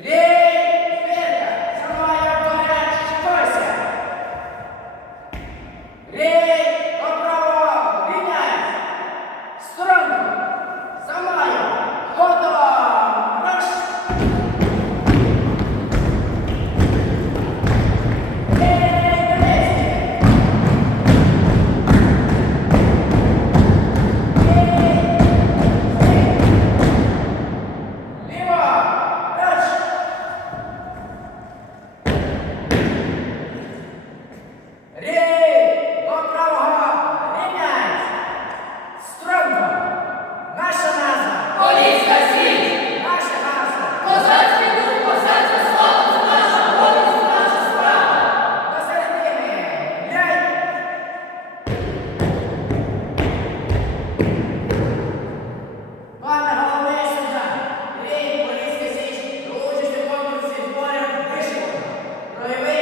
Re bebé